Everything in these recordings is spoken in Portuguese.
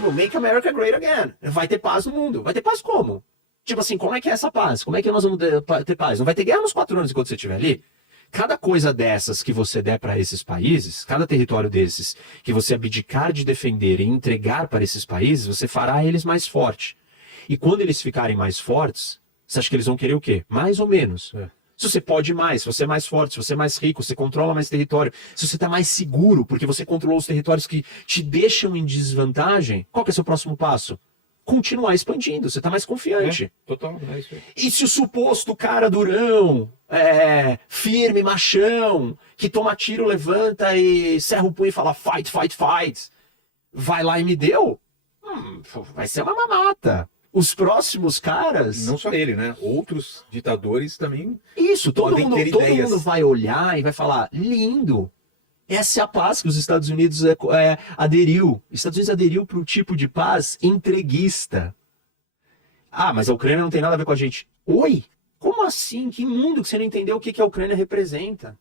Tipo, Make America Great Again. Vai ter paz no mundo. Vai ter paz como? Tipo assim, como é que é essa paz? Como é que nós vamos ter paz? Não vai ter guerra nos 4 anos enquanto você estiver ali? Cada coisa dessas que você der para esses países, cada território desses que você abdicar de defender e entregar para esses países, você fará eles mais fortes. E quando eles ficarem mais fortes, você acha que eles vão querer o quê? Mais ou menos. Se você pode mais, se você é mais forte, se você é mais rico, você controla mais território, se você está mais seguro, porque você controlou os territórios que te deixam em desvantagem, qual que é o seu próximo passo? Continuar expandindo, você está mais confiante. Total, é isso aí. E se o suposto cara durão, firme, machão, que toma tiro, levanta e serra o punho e fala fight, fight, fight, vai lá e me deu, vai ser uma mamata. Os próximos caras... Não só ele, né? Outros ditadores também... Isso, todo podem ter mundo ideias. vai olhar e vai falar, lindo. Essa é a paz que os Estados Unidos aderiu. Os Estados Unidos aderiu para o tipo de paz entreguista. Ah, mas a Ucrânia não tem nada a ver com a gente. Oi? Como assim? Que mundo que você não entendeu o que a Ucrânia representa?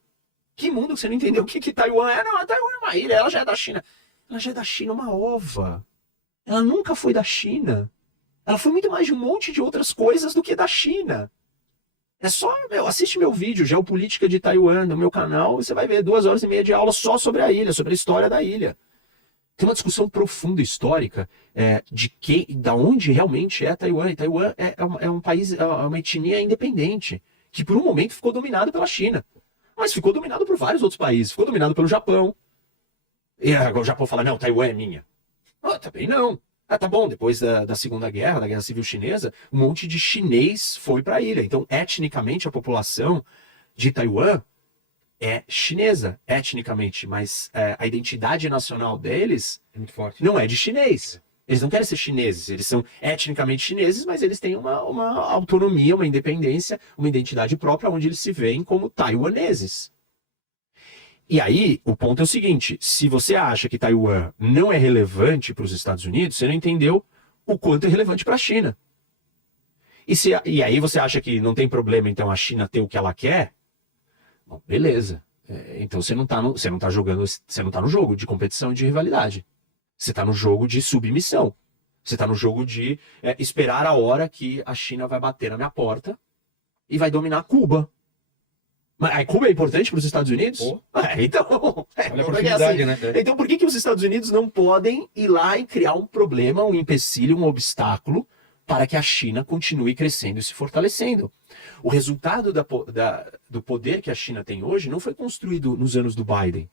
Que mundo que você não entendeu o que Taiwan é? Não, a Taiwan é uma ilha, ela já é da China. Ela já é da China, uma ova. Ela nunca foi da China. Ela foi muito mais de um monte de outras coisas do que da China. É só, assiste meu vídeo, Geopolítica de Taiwan, no meu canal, e você vai ver 2 horas e meia de aula só sobre a ilha, sobre a história da ilha. Tem uma discussão profunda histórica da onde realmente é Taiwan. E Taiwan é um país, é uma etnia independente, que por um momento ficou dominado pela China. Mas ficou dominado por vários outros países. Ficou dominado pelo Japão. E agora o Japão fala, não, Taiwan é minha. Também não. Tá bom, depois da Segunda Guerra, da Guerra Civil Chinesa, um monte de chinês foi para a ilha. Então, etnicamente, a população de Taiwan é chinesa, etnicamente, mas a identidade nacional deles É muito forte. não é de chinês. Eles não querem ser chineses, eles são etnicamente chineses, mas eles têm uma autonomia, uma independência, uma identidade própria, onde eles se veem como taiwaneses. E aí, o ponto é o seguinte, se você acha que Taiwan não é relevante para os Estados Unidos, você não entendeu o quanto é relevante para a China. E aí você acha que não tem problema, então, a China ter o que ela quer? Bom, beleza. Então você não tá jogando, você não tá no jogo de competição e de rivalidade. Você tá no jogo de submissão. Você tá no jogo de esperar a hora que a China vai bater na minha porta e vai dominar Cuba. Mas Cuba é importante para os Estados Unidos? Então, Olha a proximidade, né? Então por que os Estados Unidos não podem ir lá e criar um problema, um empecilho, um obstáculo para que a China continue crescendo e se fortalecendo? O resultado do poder que a China tem hoje não foi construído nos anos do Biden.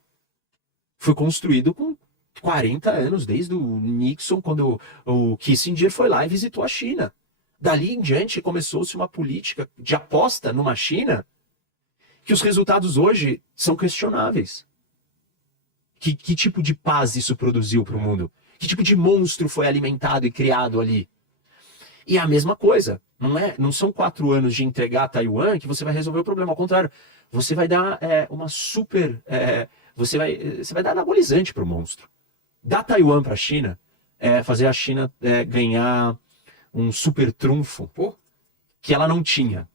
Foi construído com 40 anos, desde o Nixon, quando o Kissinger foi lá e visitou a China. Dali em diante começou-se uma política de aposta numa China que os resultados hoje são questionáveis. Que tipo de paz isso produziu para o mundo? Que tipo de monstro foi alimentado e criado ali? E é a mesma coisa. Não são 4 anos de entregar Taiwan que você vai resolver o problema. Ao contrário, você vai dar uma super... você vai dar anabolizante para o monstro. Dar Taiwan para a China, fazer a China ganhar um super trunfo que ela não tinha.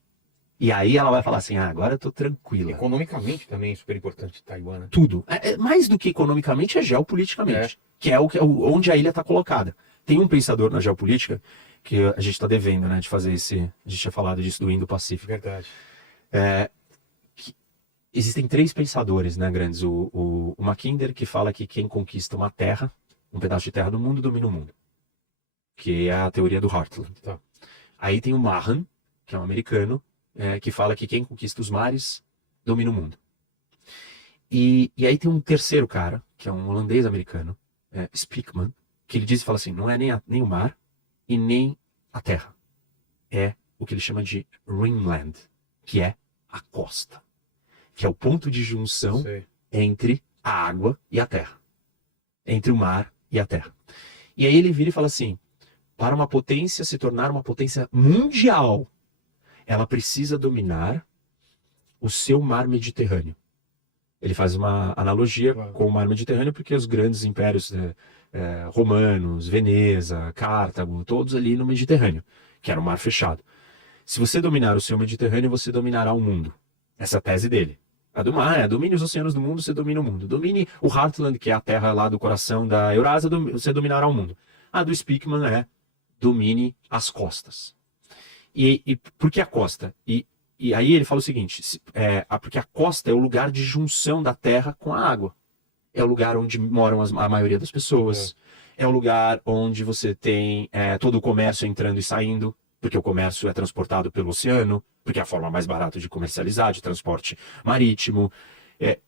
E aí ela vai falar assim, agora eu tô tranquila. Economicamente também é super importante Taiwan, né? Tudo. Mais do que economicamente, é geopoliticamente. Que é onde a ilha está colocada. Tem um pensador na geopolítica que a gente está devendo, né, de fazer esse... A gente tinha falado disso do Indo-Pacífico. Verdade. Existem 3 pensadores, né, grandes. O Mackinder, que fala que quem conquista uma terra, um pedaço de terra do mundo, domina o mundo. Que é a teoria do Heartland. Tá. Aí tem o Mahan, que é um americano, que fala que quem conquista os mares domina o mundo. E aí tem um terceiro cara, que é um holandês americano, Speakman, que ele diz e fala assim, não é nem o mar e nem a terra. É o que ele chama de Ringland, que é a costa. Que é o ponto de junção entre a água e a terra. Entre o mar e a terra. E aí ele vira e fala assim, para uma potência se tornar uma potência mundial, ela precisa dominar o seu mar Mediterrâneo. Ele faz uma analogia com o mar Mediterrâneo, porque os grandes impérios romanos, Veneza, Cartago, todos ali no Mediterrâneo, que era um mar fechado. Se você dominar o seu Mediterrâneo, você dominará o mundo. Essa é a tese dele. A do mar, domine os oceanos do mundo, você domina o mundo. Domine o Heartland, que é a terra lá do coração da Eurásia, você dominará o mundo. A do Speakman é domine as costas. E por que a costa? E aí ele fala o seguinte, porque a costa é o lugar de junção da terra com a água. É o lugar onde moram a maioria das pessoas. É o lugar onde você tem todo o comércio entrando e saindo, porque o comércio é transportado pelo oceano, porque é a forma mais barata de comercializar, de transporte marítimo.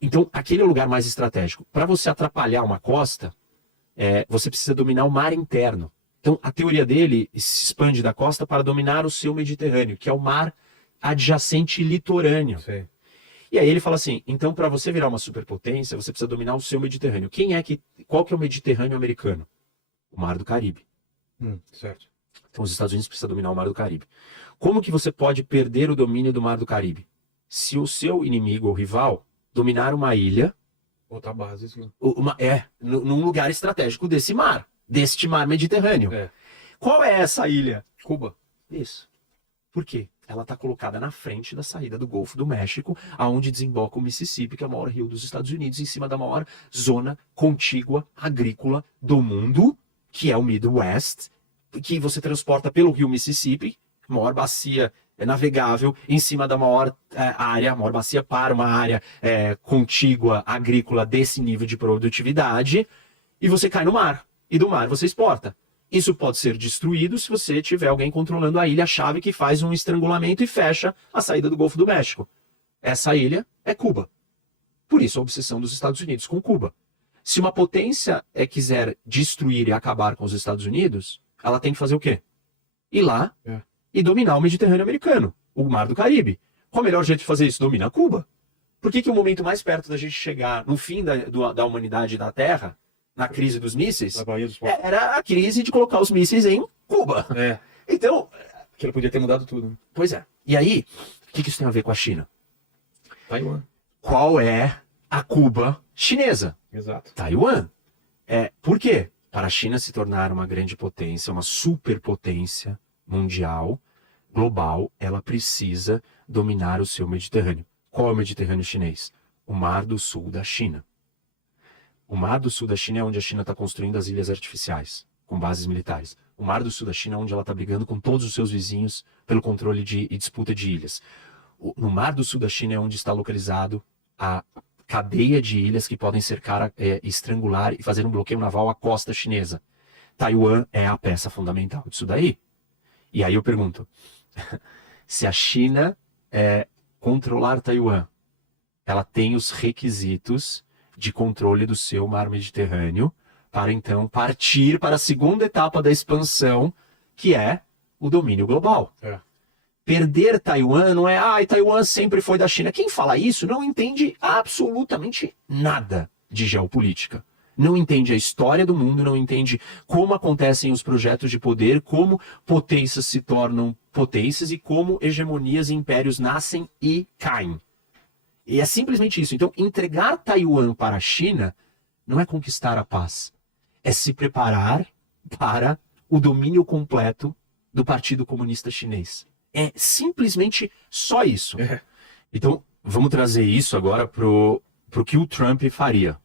Então, aquele é o lugar mais estratégico. Para você atrapalhar uma costa, você precisa dominar o mar interno. Então, a teoria dele se expande da costa para dominar o seu Mediterrâneo, que é o mar adjacente litorâneo. Sei. E aí ele fala assim, então para você virar uma superpotência, você precisa dominar o seu Mediterrâneo. Qual que é o Mediterrâneo americano? O Mar do Caribe. Certo. Então os Estados Unidos precisam dominar o Mar do Caribe. Como que você pode perder o domínio do Mar do Caribe? Se o seu inimigo ou rival dominar uma ilha, Botar bases. num lugar estratégico desse mar, deste mar Mediterrâneo. Qual é essa ilha? Cuba. Isso. Por quê? Ela está colocada na frente da saída do Golfo do México, aonde desemboca o Mississippi, que é o maior rio dos Estados Unidos, em cima da maior zona contígua agrícola do mundo, que é o Midwest, que você transporta pelo rio Mississippi, a maior bacia navegável, em cima da maior área, a maior bacia para uma área contígua agrícola desse nível de produtividade, e você cai no mar, e do mar você exporta. Isso pode ser destruído se você tiver alguém controlando a ilha-chave que faz um estrangulamento e fecha a saída do Golfo do México. Essa ilha é Cuba. Por isso a obsessão dos Estados Unidos com Cuba. Se uma potência quiser destruir e acabar com os Estados Unidos, ela tem que fazer o quê? Ir lá e dominar o Mediterrâneo americano, o Mar do Caribe. Qual o melhor jeito de fazer isso? Domina Cuba. Por que o momento mais perto da gente chegar no fim da humanidade e da Terra, na crise dos mísseis, Na Baía dos Portos. era a crise de colocar os mísseis em Cuba. Então, Que ele podia ter mudado tudo. Né? pois é. E aí, o que isso tem a ver com a China? Taiwan. Qual é a Cuba chinesa? Exato. Taiwan. Por quê? Para a China se tornar uma grande potência, uma superpotência mundial, global, ela precisa dominar o seu Mediterrâneo. Qual é o Mediterrâneo chinês? O Mar do Sul da China. O Mar do Sul da China é onde a China está construindo as ilhas artificiais, com bases militares. O Mar do Sul da China é onde ela está brigando com todos os seus vizinhos pelo controle e disputa de ilhas. No Mar do Sul da China é onde está localizado a cadeia de ilhas que podem cercar, estrangular e fazer um bloqueio naval à costa chinesa. Taiwan é a peça fundamental disso daí. E aí eu pergunto, se a China controlar Taiwan, ela tem os requisitos de controle do seu mar Mediterrâneo para então partir para a segunda etapa da expansão, que é o domínio global. Perder Taiwan não é, Taiwan sempre foi da China. Quem fala isso não entende absolutamente nada de geopolítica. Não entende a história do mundo, não entende como acontecem os projetos de poder, como potências se tornam potências e como hegemonias e impérios nascem e caem. E é simplesmente isso. Então, entregar Taiwan para a China não é conquistar a paz. É se preparar para o domínio completo do Partido Comunista Chinês. É simplesmente só isso. Então, vamos trazer isso agora pro que o Trump faria.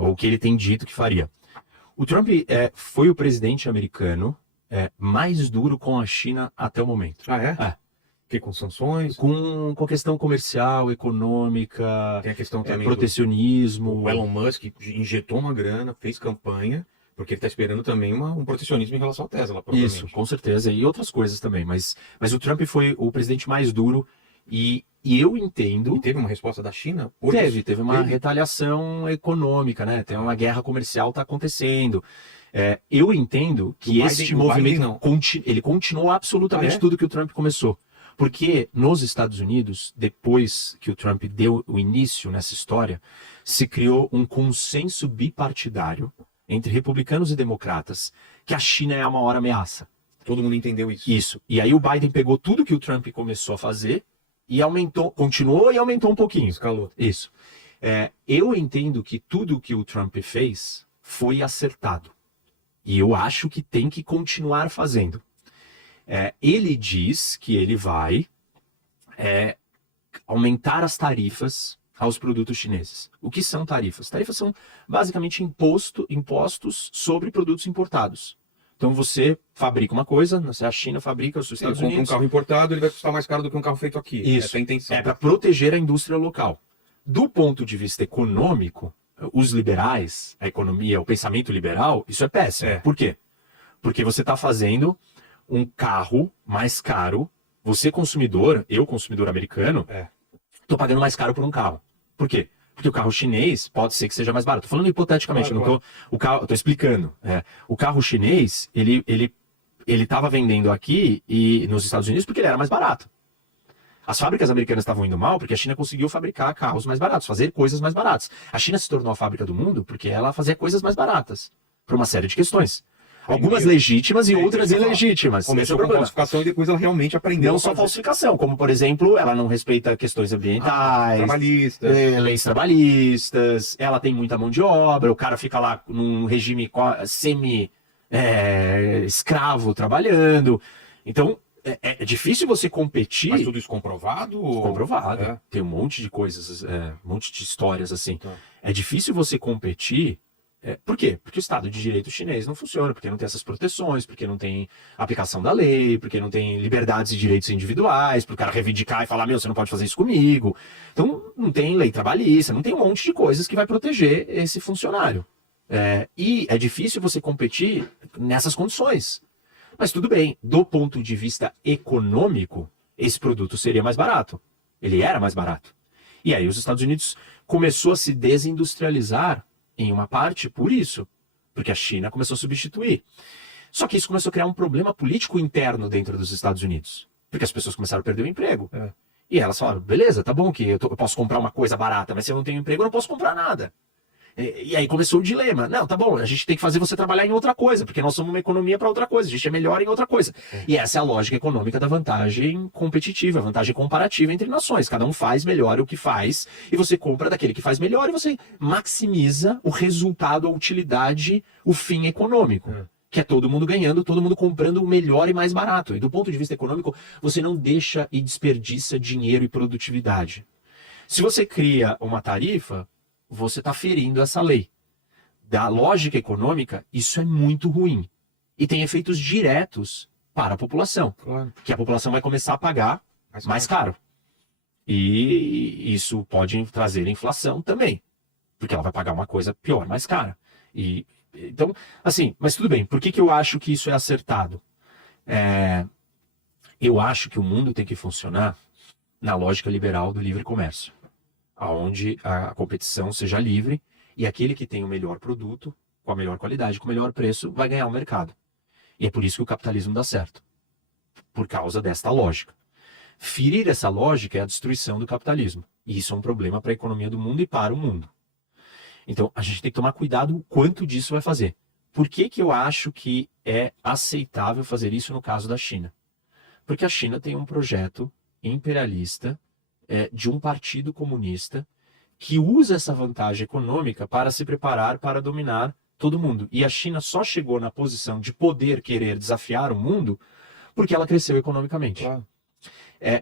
Ou o que ele tem dito que faria. O Trump foi o presidente americano mais duro com a China até o momento. Que com sanções? Com questão comercial, econômica, Tem a questão também protecionismo. O Elon Musk injetou uma grana, fez campanha, porque ele está esperando também um protecionismo em relação à Tesla, provavelmente. Isso, com certeza. E outras coisas também. Mas o Trump foi o presidente mais duro e eu entendo... E teve uma resposta da China? Teve uma retaliação econômica, né? Tem uma guerra comercial está acontecendo. Eu entendo que este movimento ele continuou absolutamente tudo que o Trump começou. Porque nos Estados Unidos, depois que o Trump deu o início nessa história, se criou um consenso bipartidário entre republicanos e democratas que a China é a maior ameaça. Todo mundo entendeu isso. Isso. E aí o Biden pegou tudo que o Trump começou a fazer e continuou e aumentou um pouquinho. Escalou. Isso. Eu entendo que tudo que o Trump fez foi acertado. E eu acho que tem que continuar fazendo. Ele diz que ele vai aumentar as tarifas aos produtos chineses. O que são tarifas? Tarifas são basicamente impostos sobre produtos importados. Então você fabrica uma coisa, a China fabrica, os Ele Estados compra um Unidos. carro importado, ele vai custar mais caro do que um carro feito aqui. Isso. Essa é a intenção. É para proteger a indústria local. Do ponto de vista econômico, os liberais, a economia, o pensamento liberal, isso é péssimo. É. Por quê? Porque você está fazendo um carro mais caro. Você, consumidor, eu, consumidor americano, estou pagando mais caro por um carro. Por quê? Porque o carro chinês pode ser que seja mais barato. Estou falando hipoteticamente, Claro, estou explicando. O carro chinês, ele estava vendendo aqui e nos Estados Unidos porque ele era mais barato. As fábricas americanas estavam indo mal porque a China conseguiu fabricar carros mais baratos, fazer coisas mais baratas. A China se tornou a fábrica do mundo porque ela fazia coisas mais baratas, por uma série de questões. Algumas legítimas e outras ilegítimas. Esse é Começou o com problema. falsificação e depois ela realmente aprendeu Não a só fazer. falsificação, como, por exemplo, ela não respeita questões ambientais, Trabalhista. leis trabalhistas, ela tem muita mão de obra, o cara fica lá num regime semi-escravo trabalhando. Então, é difícil você competir. Mas tudo isso comprovado? Comprovado. É. Tem um monte de coisas, um monte de histórias assim. Tá. É difícil você competir. Por quê? Porque o Estado de Direito chinês não funciona, porque não tem essas proteções, porque não tem aplicação da lei, porque não tem liberdades e direitos individuais, para o cara reivindicar e falar, você não pode fazer isso comigo. Então, não tem lei trabalhista, não tem um monte de coisas que vai proteger esse funcionário. E é difícil você competir nessas condições. Mas tudo bem, do ponto de vista econômico, esse produto seria mais barato. Ele era mais barato. E aí os Estados Unidos começou a se desindustrializar em uma parte por isso, porque a China começou a substituir. Só que isso começou a criar um problema político interno dentro dos Estados Unidos, porque as pessoas começaram a perder o emprego. E elas falaram, beleza, tá bom que eu posso comprar uma coisa barata, mas se eu não tenho emprego eu não posso comprar nada. E aí começou o dilema. Não, tá bom, a gente tem que fazer você trabalhar em outra coisa, porque nós somos uma economia para outra coisa, a gente é melhor em outra coisa. E essa é a lógica econômica da vantagem competitiva, a vantagem comparativa entre nações. Cada um faz melhor o que faz, e você compra daquele que faz melhor, e você maximiza o resultado, a utilidade, o fim econômico. Que é todo mundo ganhando, todo mundo comprando o melhor e mais barato. E do ponto de vista econômico, você não deixa e desperdiça dinheiro e produtividade. Se você cria uma tarifa, você está ferindo essa lei. Da lógica econômica, isso é muito ruim. E tem efeitos diretos para a população. Claro. Que a população vai começar a pagar mais caro. E isso pode trazer inflação também. Porque ela vai pagar uma coisa pior, mais cara. Então, assim, mas tudo bem. Por que eu acho que isso é acertado? Eu acho que o mundo tem que funcionar na lógica liberal do livre comércio, onde a competição seja livre e aquele que tem o melhor produto, com a melhor qualidade, com o melhor preço, vai ganhar o mercado. E é por isso que o capitalismo dá certo, por causa desta lógica. Ferir essa lógica é a destruição do capitalismo. E isso é um problema para a economia do mundo e para o mundo. Então, a gente tem que tomar cuidado o quanto disso vai fazer. Por que eu acho que é aceitável fazer isso no caso da China? Porque a China tem um projeto imperialista de um partido comunista que usa essa vantagem econômica para se preparar para dominar todo mundo. E a China só chegou na posição de poder querer desafiar o mundo porque ela cresceu economicamente. Claro.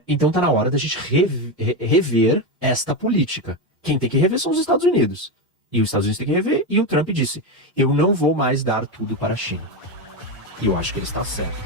Então está na hora da gente rever esta política. Quem tem que rever são os Estados Unidos. E os Estados Unidos tem que rever. E o Trump disse, eu não vou mais dar tudo para a China. E eu acho que ele está certo.